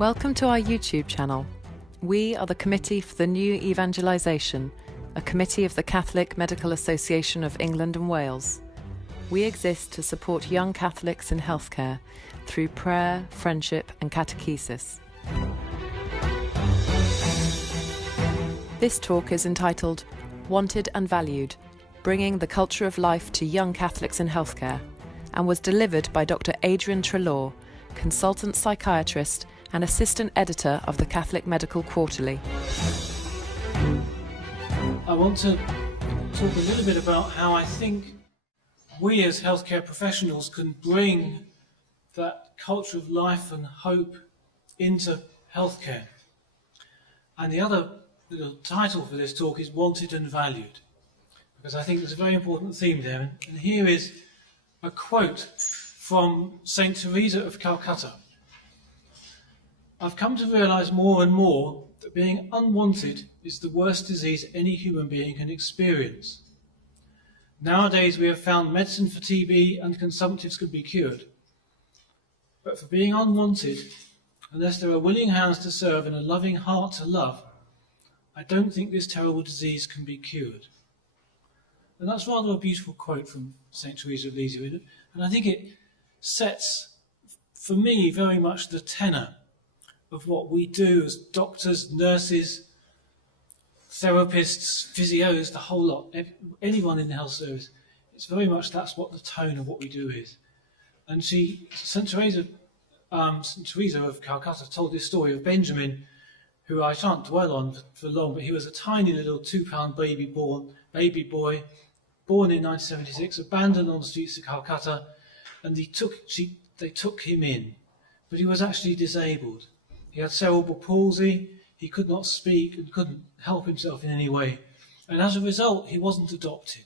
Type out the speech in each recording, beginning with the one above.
Welcome to our YouTube channel. We are the Committee for the New Evangelisation, a committee of the Catholic Medical Association of England and Wales. We exist to support young Catholics in healthcare through prayer, friendship and catechesis. This talk is entitled Wanted and Valued, Bringing the Culture of Life to Young Catholics in Healthcare, and was delivered by Dr. Adrian Treloar, consultant psychiatrist and assistant editor of the Catholic Medical Quarterly. I want to talk a little bit about how I think we as healthcare professionals can bring that culture of life and hope into healthcare. And the other little title for this talk is Wanted and Valued, because I think there's a very important theme there. And here is a quote from St. Teresa of Calcutta. I've come to realise more and more that being unwanted is the worst disease any human being can experience. Nowadays we have found medicine for TB and consumptives can be cured. But for being unwanted, unless there are willing hands to serve and a loving heart to love, I don't think this terrible disease can be cured. And that's rather a beautiful quote from St. Teresa of Lisieux, and I think it sets, for me, very much the tenor of what we do as doctors, nurses, therapists, physios, the whole lot, anyone in the health service. It's very much that's what the tone of what we do is. And St. Teresa of Calcutta told this story of Benjamin, who I shan't dwell on for long, but he was a tiny little 2-pound baby boy, born in 1976, abandoned on the streets of Calcutta, and they took him in, but he was actually disabled. He had cerebral palsy, he could not speak and couldn't help himself in any way. And as a result, he wasn't adopted.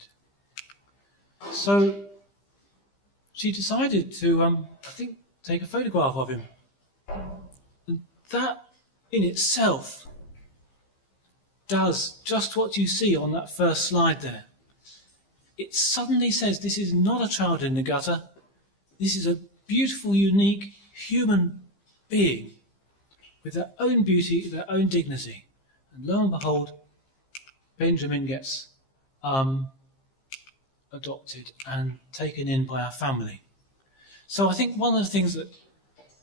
So she decided to, take a photograph of him. And that in itself does just what you see on that first slide there. It suddenly says this is not a child in the gutter. This is a beautiful, unique human being with their own beauty, their own dignity. And lo and behold, Benjamin gets adopted and taken in by our family. So I think one of the things that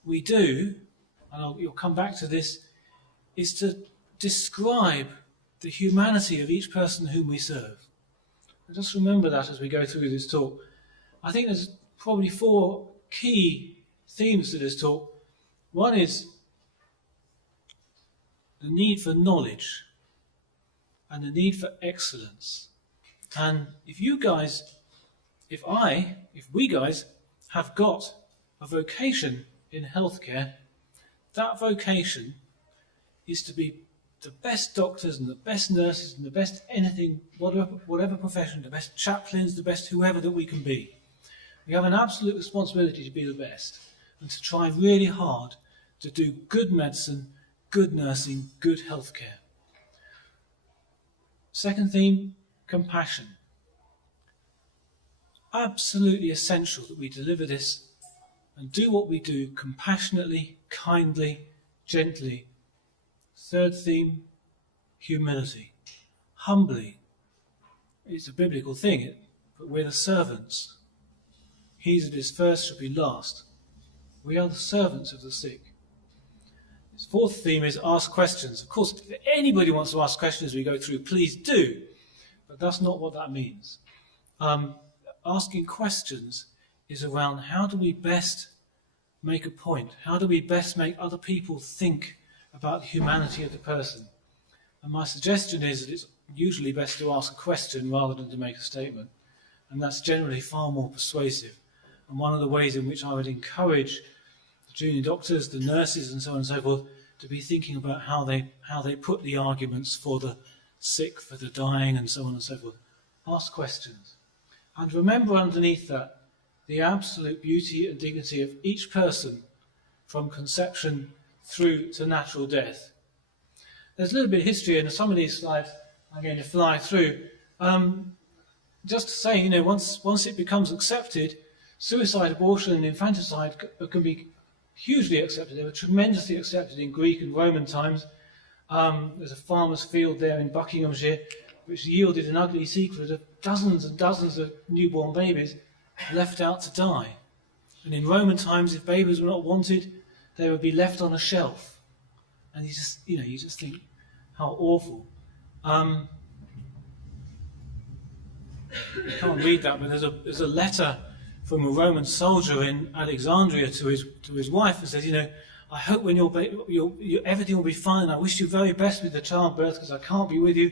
we do, and you'll come back to this, is to describe the humanity of each person whom we serve. And just remember that as we go through this talk. I think there's probably 4 key themes to this talk. One is the need for knowledge and the need for excellence. And if we guys have got a vocation in healthcare, that vocation is to be the best doctors and the best nurses and the best anything, whatever profession, the best chaplains, the best whoever that we can be. We have an absolute responsibility to be the best and to try really hard to do good medicine, good nursing, good healthcare. Second theme, compassion. Absolutely essential that we deliver this and do what we do compassionately, kindly, gently. Third theme, humility. Humbly. It's a biblical thing, but we're the servants. He that is first shall be last. We are the servants of the sick. His fourth theme is ask questions. Of course, if anybody wants to ask questions as we go through, please do. But that's not what that means. Asking questions is around how do we best make a point? How do we best make other people think about the humanity of the person? And my suggestion is that it's usually best to ask a question rather than to make a statement. And that's generally far more persuasive. And one of the ways in which I would encourage the junior doctors, the nurses and so on and so forth to be thinking about how they put the arguments for the sick, for the dying and so on and so forth. Ask questions. And remember underneath that the absolute beauty and dignity of each person from conception through to natural death. There's a little bit of history in some of these slides I'm going to fly through. Just to say, once it becomes accepted, suicide, abortion and infanticide can be hugely accepted. They were tremendously accepted in Greek and Roman times. There's a farmer's field there in Buckinghamshire which yielded an ugly secret of dozens and dozens of newborn babies left out to die. And in Roman times, if babies were not wanted, they would be left on a shelf. And you just think how awful. You can't read that, but there's a letter from a Roman soldier in Alexandria to his wife, and says, I hope when everything will be fine. I wish you very best with the childbirth, because I can't be with you,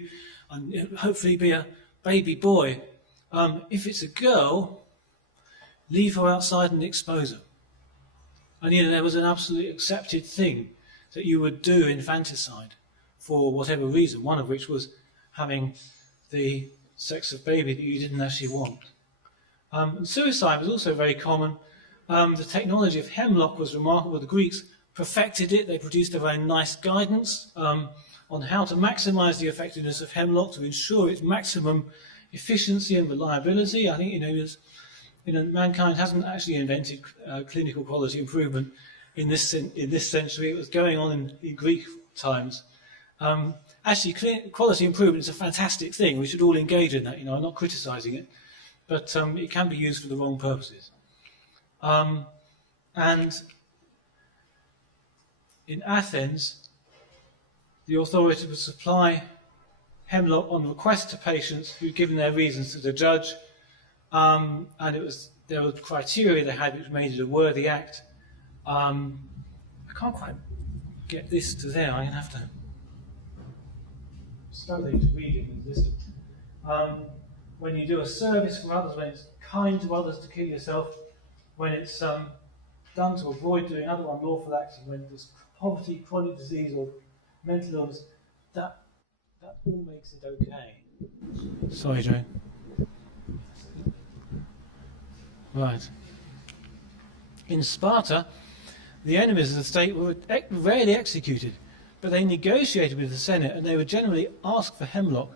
and it'll hopefully be a baby boy. If it's a girl, leave her outside and expose her. And there was an absolutely accepted thing that you would do infanticide for whatever reason, one of which was having the sex of baby that you didn't actually want. And suicide was also very common. The technology of hemlock was remarkable. The Greeks perfected it. They produced their own nice guidance on how to maximize the effectiveness of hemlock to ensure its maximum efficiency and reliability. I think mankind hasn't actually invented clinical quality improvement in this century. It was going on in Greek times. Actually, quality improvement is a fantastic thing. We should all engage in that. I'm not criticising it, but it can be used for the wrong purposes. And in Athens, the authorities would supply hemlock on request to patients who'd given their reasons to the judge, and there were criteria they had which made it a worthy act. I can't quite get this to there. I'm going to have to study to read it in this. When you do a service for others, when it's kind to others to kill yourself, when it's done to avoid doing other unlawful acts, and when there's poverty, chronic disease, or mental illness, that all makes it okay. Sorry, Joe. Right. In Sparta, the enemies of the state were rarely executed, but they negotiated with the Senate, and they would generally ask for hemlock,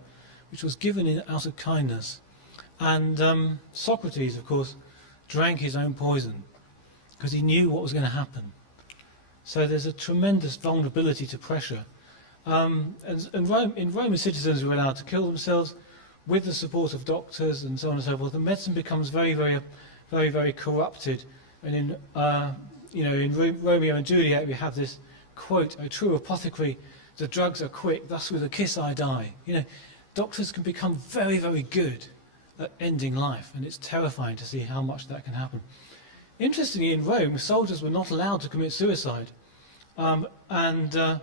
which was given out of kindness. And Socrates, of course, drank his own poison because he knew what was going to happen. So there's a tremendous vulnerability to pressure. And in Roman, citizens were allowed to kill themselves with the support of doctors and so on and so forth. And medicine becomes very, very, very, very corrupted. And in Romeo and Juliet, we have this quote: "A true apothecary, the drugs are quick, thus with a kiss I die." Doctors can become very, very good at ending life, and it's terrifying to see how much that can happen. Interestingly, in Rome, soldiers were not allowed to commit suicide, and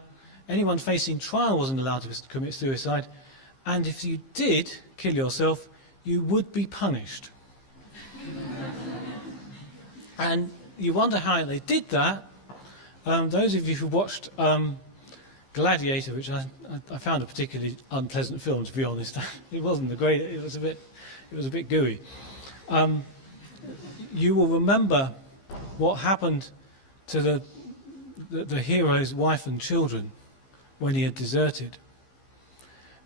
anyone facing trial wasn't allowed to commit suicide, and if you did kill yourself, you would be punished. And you wonder how they did that. Those of you who watched Gladiator, which I found a particularly unpleasant film, to be honest. It wasn't the great. It was a bit gooey. You will remember what happened to the hero's wife and children when he had deserted.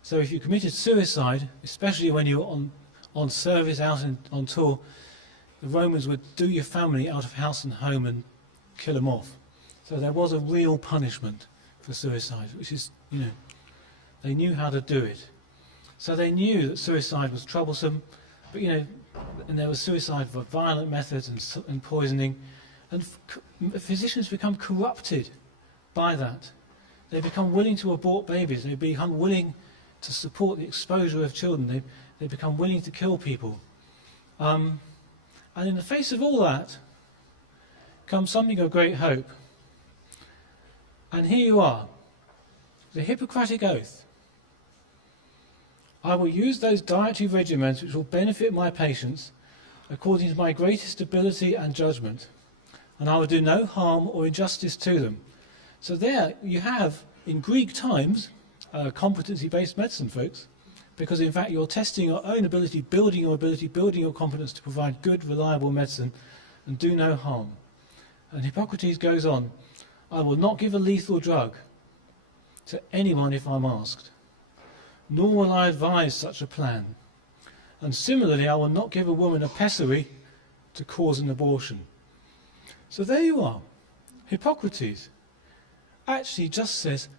So if you committed suicide, especially when you were on service, out on tour, the Romans would do your family out of house and home and kill them off. So there was a real punishment for suicide, which is, they knew how to do it. So they knew that suicide was troublesome, but, and there was suicide by violent methods and poisoning, and physicians become corrupted by that. They become willing to abort babies. They become willing to support the exposure of children. They become willing to kill people. And in the face of all that comes something of great hope. And here you are, the Hippocratic Oath. I will use those dietary regimens which will benefit my patients according to my greatest ability and judgment, and I will do no harm or injustice to them. So there you have, in Greek times, competency-based medicine, folks, because in fact you're testing your own ability, building your competence to provide good, reliable medicine and do no harm. And Hippocrates goes on, I will not give a lethal drug to anyone if I'm asked, nor will I advise such a plan. And similarly, I will not give a woman a pessary to cause an abortion. So there you are. Hippocrates actually just says,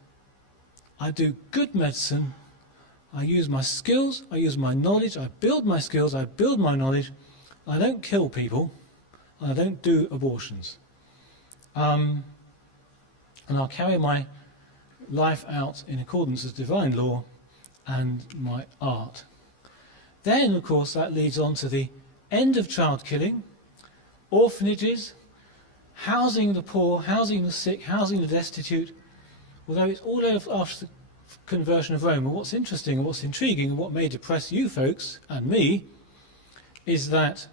I do good medicine, I use my skills, I use my knowledge, I build my skills, I build my knowledge, I don't kill people, and I don't do abortions. And I'll carry my life out in accordance with divine law and my art. Then, of course, that leads on to the end of child killing, orphanages, housing the poor, housing the sick, housing the destitute, although it's all after the conversion of Rome. And what's interesting and what's intriguing and what may depress you folks and me is that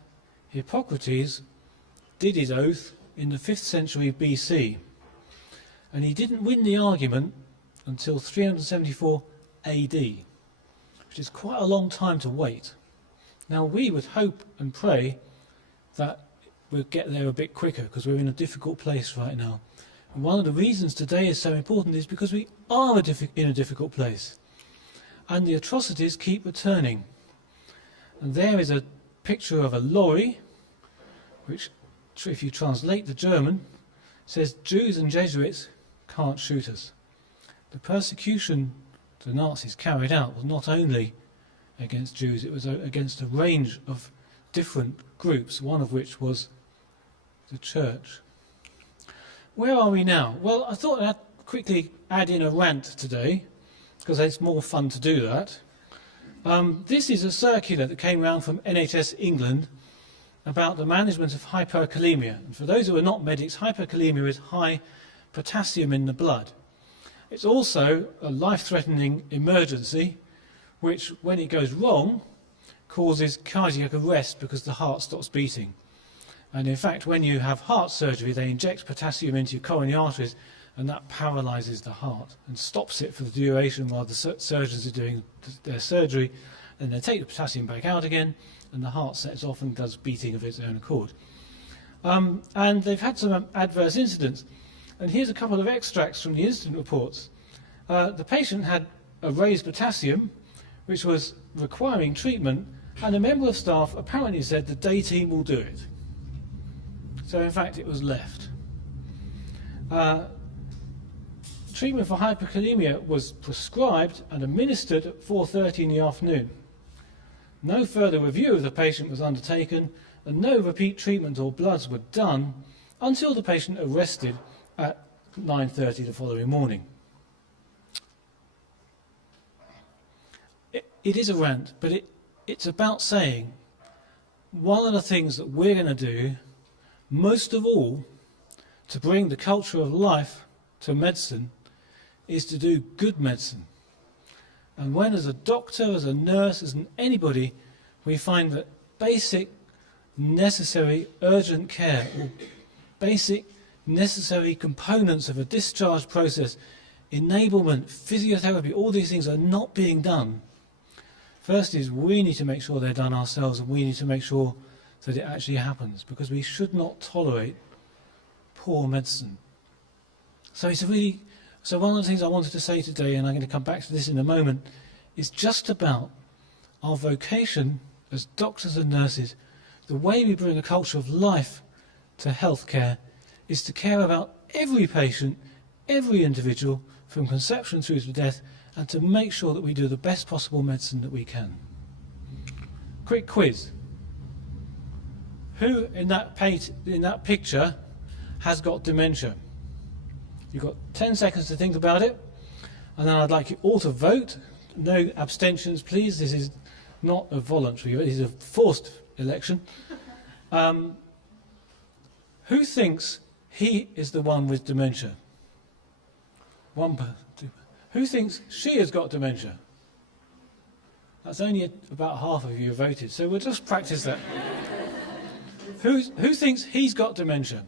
Hippocrates did his oath in the 5th century BC, and he didn't win the argument until 374 AD, which is quite a long time to wait. Now we would hope and pray that we'll get there a bit quicker, because we're in a difficult place right now. And one of the reasons today is so important is because we are in a difficult place, and the atrocities keep returning. And there is a picture of a lorry, which, if you translate the German, says Jews and Jesuits can't shoot us. The persecution the Nazis carried out was not only against Jews, it was against a range of different groups, one of which was the church. Where are we now? Well, I thought I'd quickly add in a rant today, because it's more fun to do that. This is a circular that came around from NHS England about the management of hyperkalemia. And for those who are not medics, hyperkalemia is high potassium in the blood. It's also a life-threatening emergency, which, when it goes wrong, causes cardiac arrest because the heart stops beating. And in fact, when you have heart surgery, they inject potassium into your coronary arteries, and that paralyses the heart and stops it for the duration while the surgeons are doing their surgery. Then they take the potassium back out again, and the heart sets off and does beating of its own accord. And they've had some adverse incidents. And here's a couple of extracts from the incident reports. The patient had a raised potassium, which was requiring treatment, and a member of staff apparently said the day team will do it. So in fact it was left. Treatment for hyperkalemia was prescribed and administered at 4:30 in the afternoon. No further review of the patient was undertaken, and no repeat treatment or bloods were done until the patient arrested at 9:30 the following morning. It is a rant, but it's about saying one of the things that we're going to do, most of all, to bring the culture of life to medicine, is to do good medicine. And when, as a doctor, as a nurse, as anybody, we find that basic, necessary, urgent care, or basic, necessary components of a discharge process, enablement, physiotherapy, all these things are not being done, first is we need to make sure they're done ourselves, and we need to make sure that it actually happens, because we should not tolerate poor medicine. So one of the things I wanted to say today, and I'm going to come back to this in a moment, is just about our vocation as doctors and nurses. The way we bring a culture of life to healthcare is to care about every patient, every individual, from conception through to death, and to make sure that we do the best possible medicine that we can. Quick quiz. Who in that picture has got dementia? You've got 10 seconds to think about it, and then I'd like you all to vote. No abstentions, please. This is not a voluntary, it is a forced election. Who thinks he is the one with dementia? One person. Who thinks she has got dementia? That's only about half of you who voted, so we'll just practice that. Who thinks he's got dementia?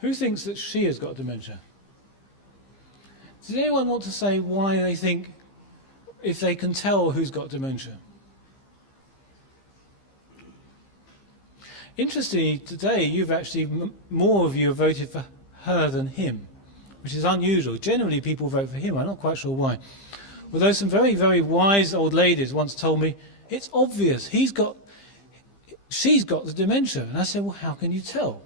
Who thinks that she has got dementia? Does anyone want to say why they think, if they can tell who's got dementia? Interestingly, today you've actually, more of you have voted for her than him, which is unusual. Generally people vote for him, I'm not quite sure why. Although some very, very wise old ladies once told me, it's obvious, she's got the dementia. And I said, well, how can you tell?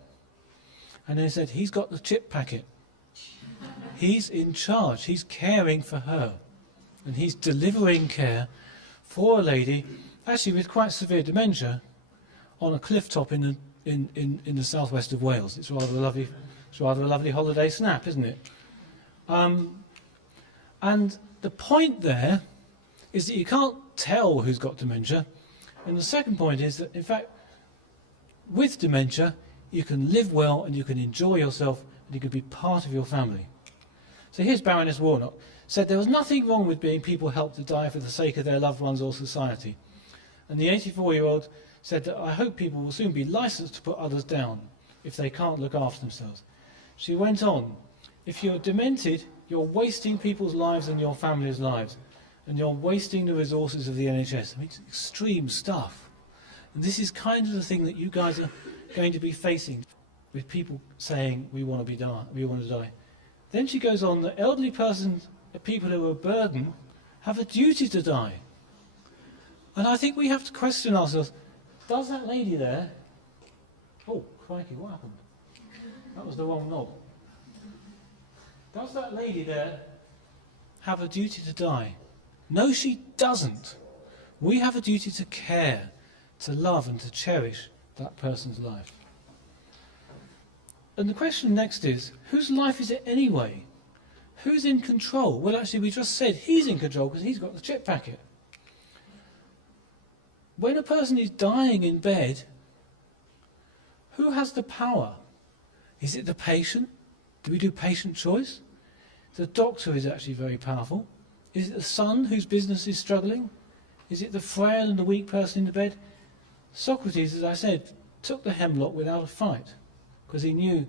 And they said, he's got the chip packet. He's in charge. He's caring for her. And he's delivering care for a lady, actually with quite severe dementia, on a cliff top in the southwest of Wales. It's rather a lovely holiday snap, isn't it? And the point there is that you can't tell who's got dementia. And the second point is that, in fact, with dementia, you can live well and you can enjoy yourself and you can be part of your family. So here's Baroness Warnock. Said there was nothing wrong with being people helped to die for the sake of their loved ones or society. And the 84-year-old said that I hope people will soon be licensed to put others down if they can't look after themselves. She went on, if you're demented, you're wasting people's lives and your family's lives. And you're wasting the resources of the NHS. I mean, it's extreme stuff. And this is kind of the thing that you guys are going to be facing with people saying we want to die. Then she goes on, the elderly persons, the people who are a burden, have a duty to die. And I think we have to question ourselves, does that lady there... Oh, crikey, what happened? That was the wrong knob. Does that lady there have a duty to die? No, she doesn't. We have a duty to care, to love and to cherish that person's life. And the question next is, whose life is it anyway? Who's in control? Well, actually, we just said he's in control because he's got the chip packet. When a person is dying in bed, who has the power? Is it the patient? Do we do patient choice? The doctor is actually very powerful. Is it the son whose business is struggling? Is it the frail and the weak person in the bed? Socrates, as I said, took the hemlock without a fight because he knew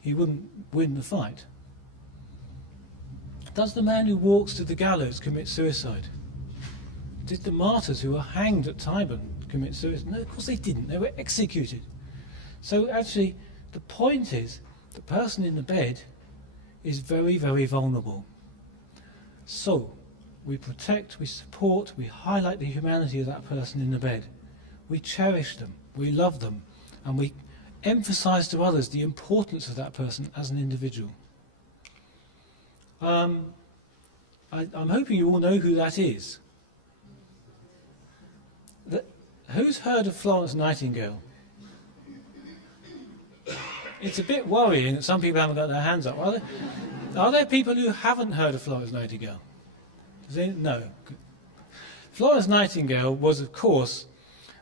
he wouldn't win the fight. Does the man who walks to the gallows commit suicide? Did the martyrs who were hanged at Tyburn commit suicide? No, of course they didn't. They were executed. So actually, the point is, the person in the bed is very, very vulnerable. So, we protect, we support, we highlight the humanity of that person in the bed. We cherish them, we love them, and we emphasize to others the importance of that person as an individual. I'm hoping you all know who that is. Who's heard of Florence Nightingale? It's a bit worrying that some people haven't got their hands up. Are there people who haven't heard of Florence Nightingale? No. Florence Nightingale was, of course,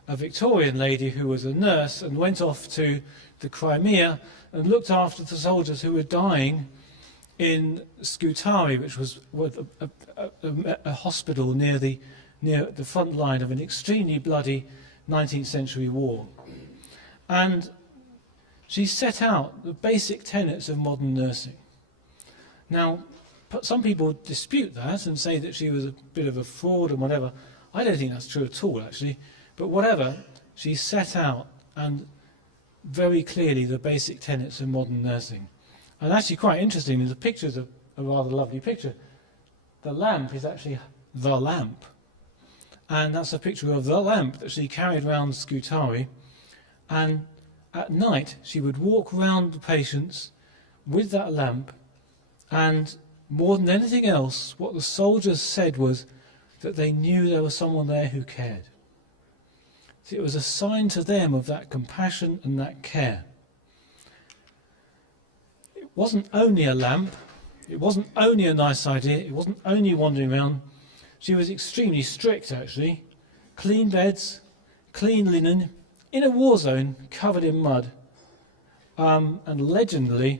a Victorian lady who was a nurse and went off to the Crimea and looked after the soldiers who were dying in Scutari, which was a hospital near the front line of an extremely bloody 19th century war. And she set out the basic tenets of modern nursing. Now, some people dispute that and say that she was a bit of a fraud and whatever. I don't think that's true at all, actually. But whatever, she set out and very clearly the basic tenets of modern nursing. And actually quite interesting, the picture's a rather lovely picture. The lamp is actually the lamp. And that's a picture of the lamp that she carried around Scutari. And at night, she would walk round the patients with that lamp, and more than anything else, what the soldiers said was that they knew there was someone there who cared. So it was a sign to them of that compassion and that care. It wasn't only a lamp, it wasn't only a nice idea, it wasn't only wandering around. She was extremely strict, actually. Clean beds, clean linen, in a war zone, covered in mud. And legendly,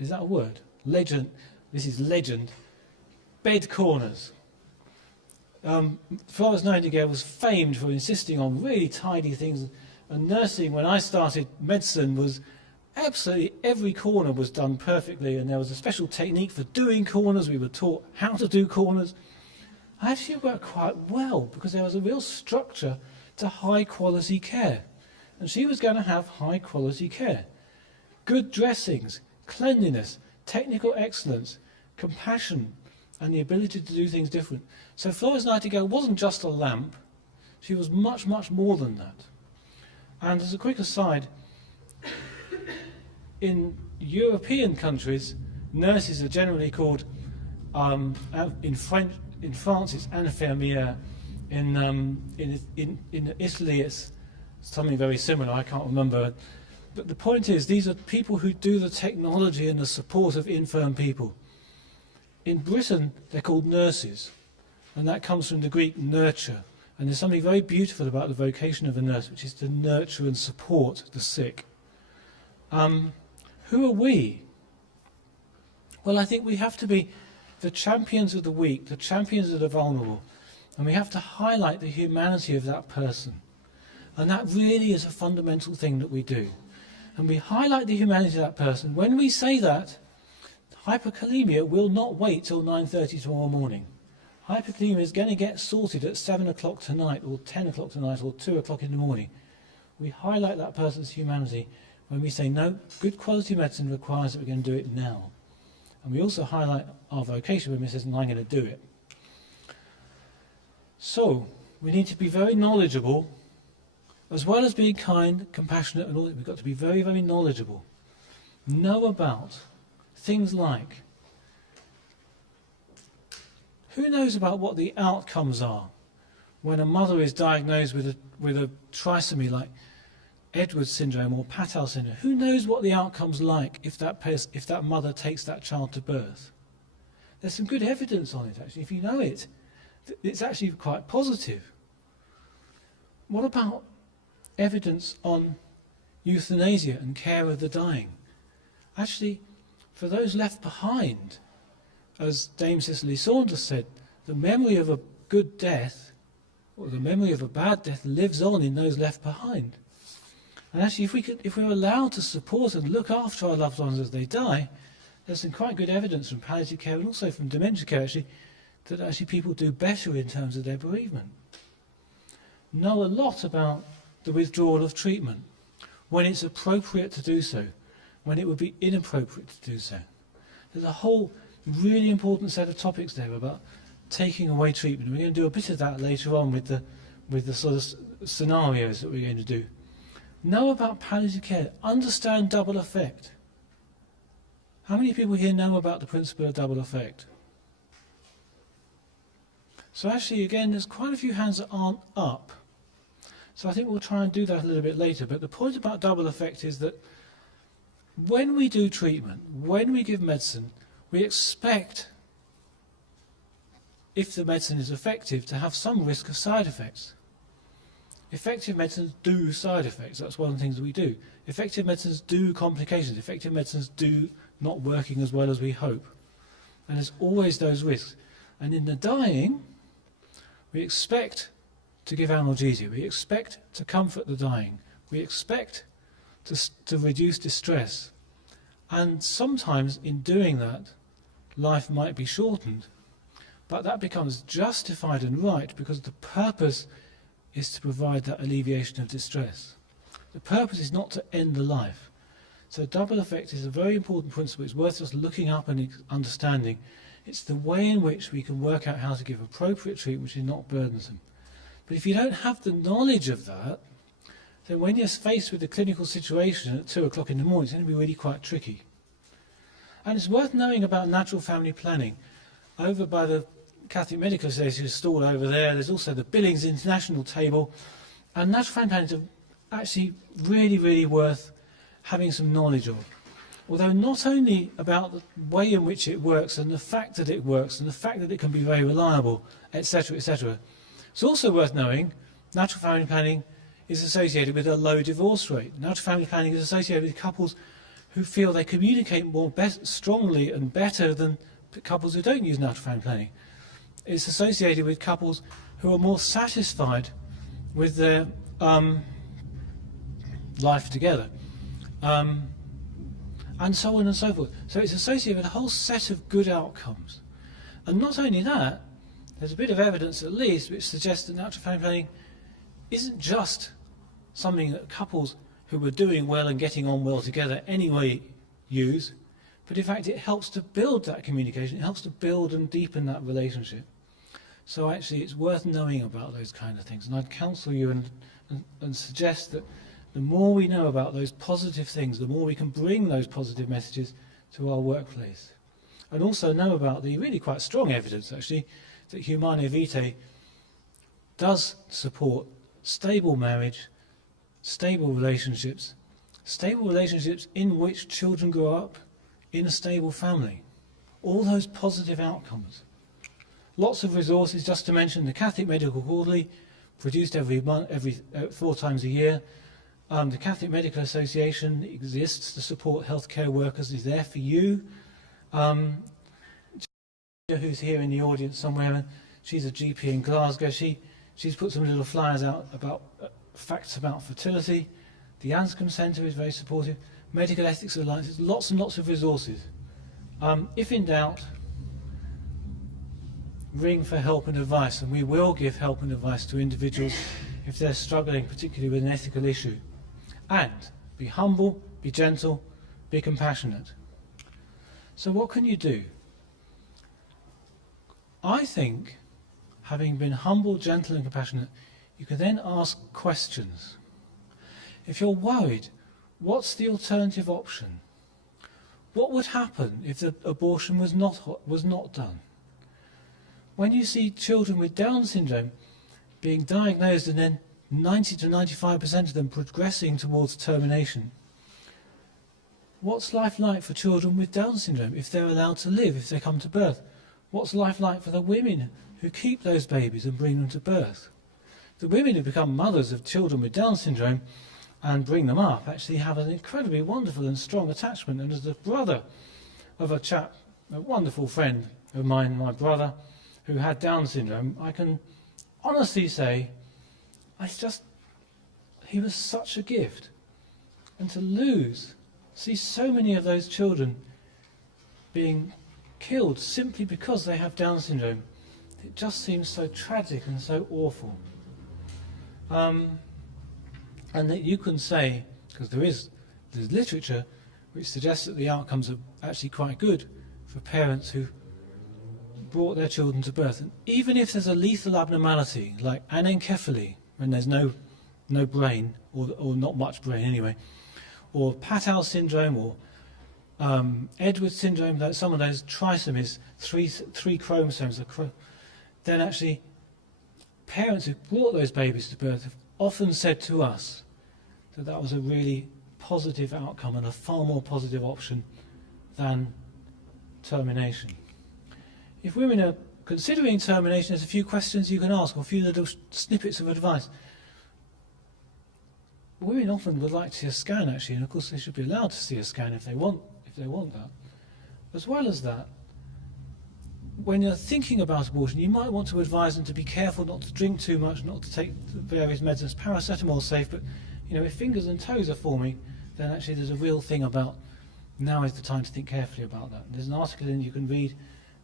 is that a word? Legend. This is legend. Bed corners. Florence Nightingale was famed for insisting on really tidy things. And nursing, when I started medicine, was absolutely every corner was done perfectly. And there was a special technique for doing corners. We were taught how to do corners. Actually, it worked quite well because there was a real structure to high quality care. And she was going to have high quality care. Good dressings, cleanliness, technical excellence, compassion, and the ability to do things different. So Florence Nightingale wasn't just a lamp, she was much, much more than that. And as a quick aside, in European countries, nurses are generally called, in France it's infirmière, in Italy it's something very similar, I can't remember. But the point is, these are people who do the technology and the support of infirm people. In Britain, they're called nurses, and that comes from the Greek nurture. And there's something very beautiful about the vocation of a nurse, which is to nurture and support the sick. Who are we? Well, I think we have to be the champions of the weak, the champions of the vulnerable, and we have to highlight the humanity of that person. And that really is a fundamental thing that we do. And we highlight the humanity of that person. When we say that, hyperkalemia will not wait till 9:30 tomorrow morning. Hyperkalemia is going to get sorted at 7 o'clock tonight, or 10 o'clock tonight, or 2 o'clock in the morning. We highlight that person's humanity when we say, no, good quality medicine requires that we're going to do it now. And we also highlight our vocation when we say, I'm going to do it. So, we need to be very knowledgeable, as well as being kind, compassionate, and all that. We've got to be very, very knowledgeable. Know about things like, who knows about what the outcomes are when a mother is diagnosed with a trisomy like Edwards syndrome or Patau syndrome? Who knows what the outcome's like if that mother takes that child to birth? There's some good evidence on it, actually. If you know it, it's actually quite positive. What about evidence on euthanasia and care of the dying? Actually, for those left behind, as Dame Cicely Saunders said, the memory of a good death, or the memory of a bad death, lives on in those left behind. And actually, if we're allowed to support and look after our loved ones as they die, there's some quite good evidence from palliative care and also from dementia care, actually, that actually people do better in terms of their bereavement. Know a lot about the withdrawal of treatment, when it's appropriate to do so, when it would be inappropriate to do so. There's a whole really important set of topics there about taking away treatment. We're going to do a bit of that later on with the sort of scenarios that we're going to do. Know about palliative care. Understand double effect. How many people here know about the principle of double effect? So actually, again, there's quite a few hands that aren't up. So I think we'll try and do that a little bit later. But the point about double effect is that when we do treatment, when we give medicine, we expect, if the medicine is effective, to have some risk of side effects. Effective medicines do side effects. That's one of the things that we do. Effective medicines do complications. Effective medicines do not working as well as we hope. And there's always those risks. And in the dying, we expect to give analgesia. We expect to comfort the dying. We expect to reduce distress. And sometimes in doing that, life might be shortened. But that becomes justified and right because the purpose is to provide that alleviation of distress. The purpose is not to end the life. So double effect is a very important principle. It's worth just looking up and understanding. It's the way in which we can work out how to give appropriate treatment which is not burdensome. But if you don't have the knowledge of that, then when you're faced with the clinical situation at 2 o'clock in the morning, it's going to be really quite tricky. And it's worth knowing about natural family planning. Over by the Catholic Medical Association stall over there, there's also the Billings International table. And natural family planning is actually really, really worth having some knowledge of. Although not only about the way in which it works and the fact that it works and the fact that it can be very reliable, etc., etc. It's also worth knowing natural family planning is associated with a low divorce rate. Natural family planning is associated with couples who feel they communicate more strongly and better than couples who don't use natural family planning. It's associated with couples who are more satisfied with their life together. And so on and so forth. So it's associated with a whole set of good outcomes. And not only that, there's a bit of evidence at least which suggests that natural family planning isn't just something that couples who are doing well and getting on well together anyway use, but in fact it helps to build that communication, it helps to build and deepen that relationship. So actually it's worth knowing about those kind of things, and I'd counsel you and suggest that the more we know about those positive things, the more we can bring those positive messages to our workplace. And also know about the really quite strong evidence, actually, that Humanae Vitae does support stable marriage, stable relationships in which children grow up in a stable family. All those positive outcomes. Lots of resources, just to mention the Catholic Medical Quarterly, produced every 4 times a year. The Catholic Medical Association exists to support healthcare workers, is there for you. Who's here in the audience somewhere, she's a GP in Glasgow. She's put some little flyers out about facts about fertility. The Anscombe Centre is very supportive. Medical Ethics Alliance, lots and lots of resources. If in doubt, ring for help and advice, and we will give help and advice to individuals if they're struggling, particularly with an ethical issue. And be humble, be gentle, be compassionate. So what can you do? I think, having been humble, gentle and compassionate, you can then ask questions. If you're worried, what's the alternative option? What would happen if the abortion was not done? When you see children with Down syndrome being diagnosed and then 90 to 95% of them progressing towards termination, what's life like for children with Down syndrome if they're allowed to live, if they come to birth? What's life like for the women who keep those babies and bring them to birth? The women who become mothers of children with Down syndrome and bring them up actually have an incredibly wonderful and strong attachment. And as the brother of a chap, a wonderful friend of mine, my brother, who had Down syndrome, I can honestly say, he was such a gift. And to see so many of those children being killed simply because they have Down syndrome, it just seems so tragic and so awful. And that you can say, because there's literature which suggests that the outcomes are actually quite good for parents who brought their children to birth. And even if there's a lethal abnormality like anencephaly, when there's no brain, or not much brain anyway, or Patau syndrome, or Edwards syndrome, some of those trisomies, three chromosomes, then actually parents who brought those babies to birth have often said to us that was a really positive outcome and a far more positive option than termination. If women are considering termination, there's a few questions you can ask, or a few little snippets of advice. Women often would like to see a scan, actually, and of course they should be allowed to see a scan if they want that. As well as that, when you're thinking about abortion, you might want to advise them to be careful not to drink too much, not to take various medicines. Paracetamol is safe, but if fingers and toes are forming, then actually there's a real thing about now is the time to think carefully about that. There's an article you can read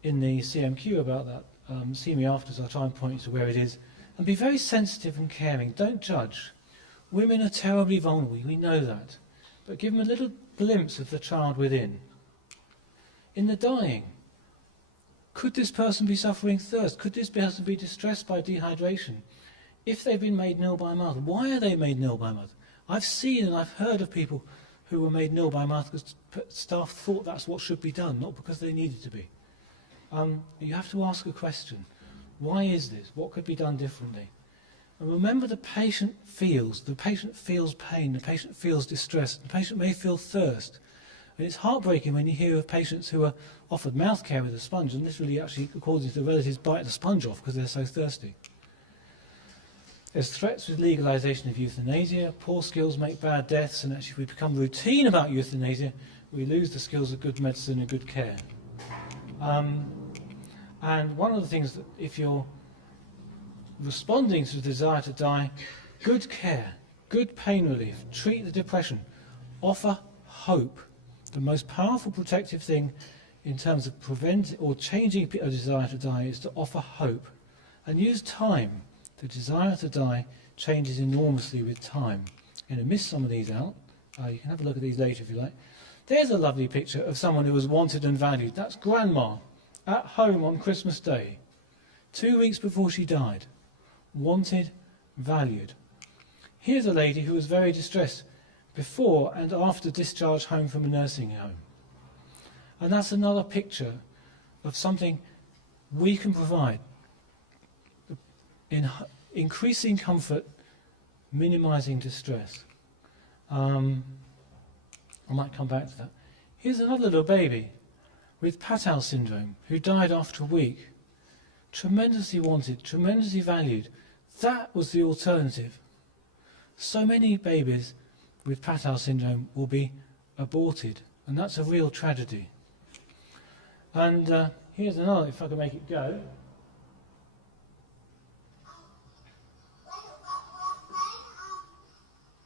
in the CMQ about that. See me after, so I'll try and point you to where it is. And be very sensitive and caring. Don't judge. Women are terribly vulnerable, we know that. But give them a little glimpse of the child within. In the dying, could this person be suffering thirst? Could this person be distressed by dehydration? If they've been made ill by mouth, why are they made ill by mouth? I've seen and I've heard of people who were made ill by mouth because staff thought that's what should be done, not because they needed to be. You have to ask a question. Why is this? What could be done differently? And remember, the patient feels pain, the patient feels distress, the patient may feel thirst. And it's heartbreaking when you hear of patients who are offered mouth care with a sponge and literally actually, according to the relatives, bite the sponge off because they're so thirsty. There's threats with legalisation of euthanasia. Poor skills make bad deaths, and actually if we become routine about euthanasia, we lose the skills of good medicine and good care. And one of the things that, if you're responding to the desire to die, good care, good pain relief, treat the depression, offer hope. The most powerful protective thing in terms of preventing or changing a desire to die is to offer hope. And use time. The desire to die changes enormously with time. I'm going to miss some of these out. You can have a look at these later if you like. There's a lovely picture of someone who was wanted and valued. That's Grandma at home on Christmas Day, 2 weeks before she died. Wanted, valued. Here's a lady who was very distressed before and after discharge home from a nursing home. And that's another picture of something we can provide in increasing comfort, minimising distress. I might come back to that. Here's another little baby with Patau syndrome who died after a week. Tremendously wanted, tremendously valued. That was the alternative. So many babies with Patau syndrome will be aborted, and that's a real tragedy. And here's another, if I can make it go.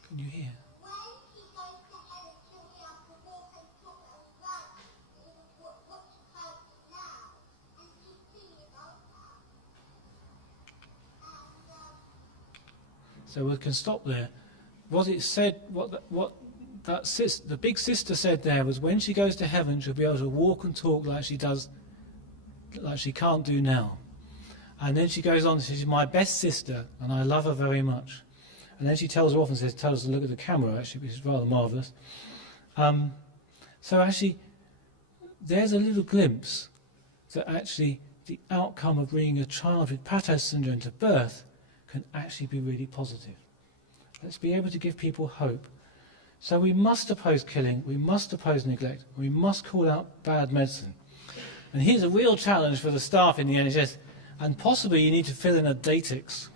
Can you hear? So we can stop there. What it said, the big sister said there was when she goes to heaven, she'll be able to walk and talk like she does, like she can't do now. And then she goes on and says, she's my best sister, and I love her very much. And then she tells her off and says, tell us to look at the camera, actually, which is rather marvellous. So actually, there's a little glimpse that actually the outcome of bringing a child with Patau syndrome to birth can actually be really positive. Let's be able to give people hope. So we must oppose killing, we must oppose neglect, we must call out bad medicine. And here's a real challenge for the staff in the NHS, and possibly you need to fill in a datix.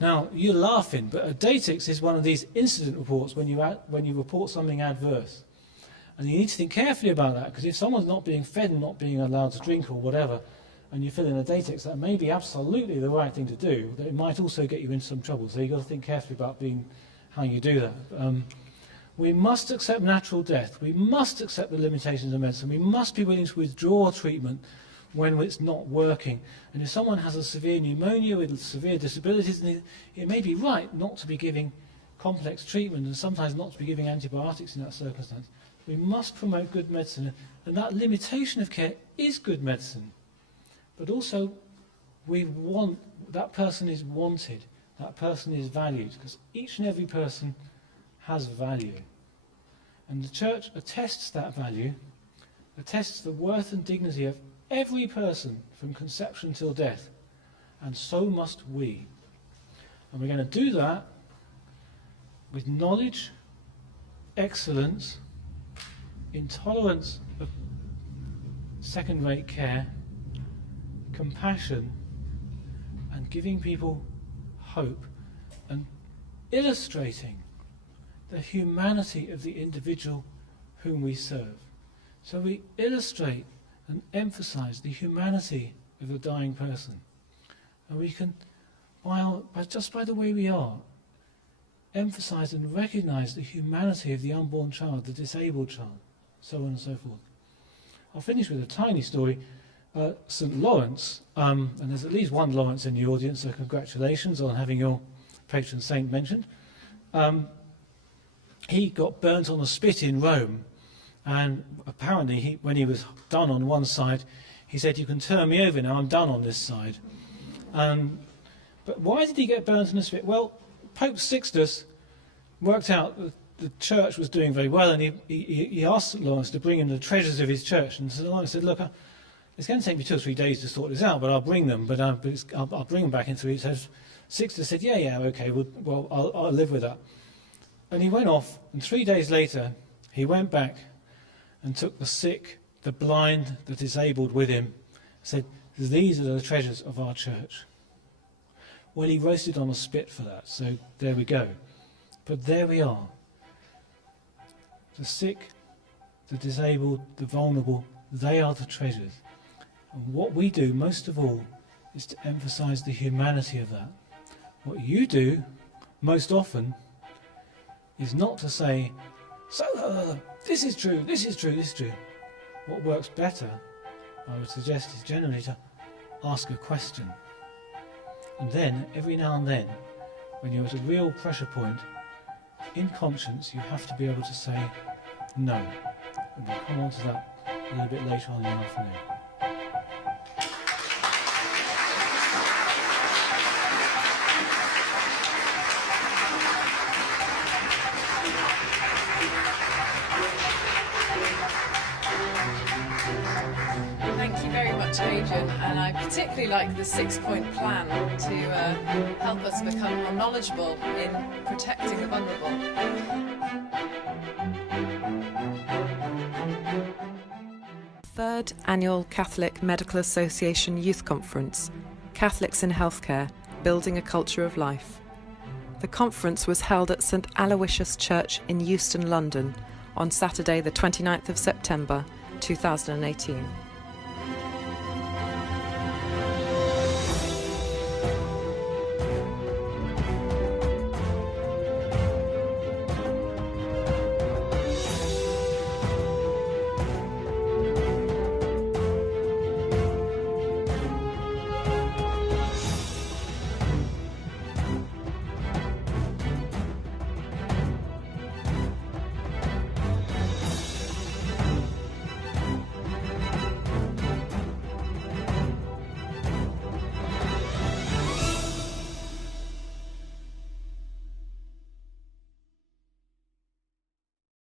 Now, you're laughing, but a datix is one of these incident reports when you report something adverse. And you need to think carefully about that, because if someone's not being fed and not being allowed to drink or whatever, and you fill in a datix, that may be absolutely the right thing to do, but it might also get you into some trouble. So you've got to think carefully about how you do that. We must accept natural death. We must accept the limitations of medicine. We must be willing to withdraw treatment when it's not working. And if someone has a severe pneumonia with severe disabilities, it may be right not to be giving complex treatment and sometimes not to be giving antibiotics in that circumstance. We must promote good medicine, and that limitation of care is good medicine. But also, that person is wanted, that person is valued, because each and every person has value. And the Church attests that value, attests the worth and dignity of every person from conception till death, and so must we. And we're going to do that with knowledge, excellence, intolerance of second-rate care, compassion, and giving people hope, and illustrating the humanity of the individual whom we serve. So we illustrate and emphasize the humanity of a dying person. And we can, just by the way we are, emphasize and recognize the humanity of the unborn child, the disabled child, so on and so forth. I'll finish with a tiny story. St. Lawrence, and there's at least one Lawrence in the audience, so congratulations on having your patron saint mentioned. He got burnt on a spit in Rome, and apparently when he was done on one side, he said, "You can turn me over now, I'm done on this side." But why did he get burnt on a spit? Well, Pope Sixtus worked out that the church was doing very well, and he asked St. Lawrence to bring him the treasures of his church. And St. Lawrence said, "Look, it's going to take me 2 or 3 days to sort this out, but I'll bring them. But I'll bring them back in 3 days." Sixtus said, "Yeah, okay, well, I'll live with that." And he went off, and 3 days later, he went back and took the sick, the blind, the disabled with him, said, "These are the treasures of our church." Well, he roasted on a spit for that, so there we go. But there we are. The sick, the disabled, the vulnerable, they are the treasures. And what we do, most of all, is to emphasize the humanity of that. What you do, most often, is not to say, this is true, this is true, this is true. What works better, I would suggest, is generally to ask a question. And then, every now and then, when you're at a real pressure point, in conscience, you have to be able to say no. And we'll come on to that a little bit later on in the afternoon. slogan, and I particularly like the 6-point plan to help us become more knowledgeable in protecting the vulnerable. Third Annual Catholic Medical Association Youth Conference, Catholics in Healthcare, Building a Culture of Life. The conference was held at St Aloysius Church in Euston, London, on Saturday the 29th of September 2018.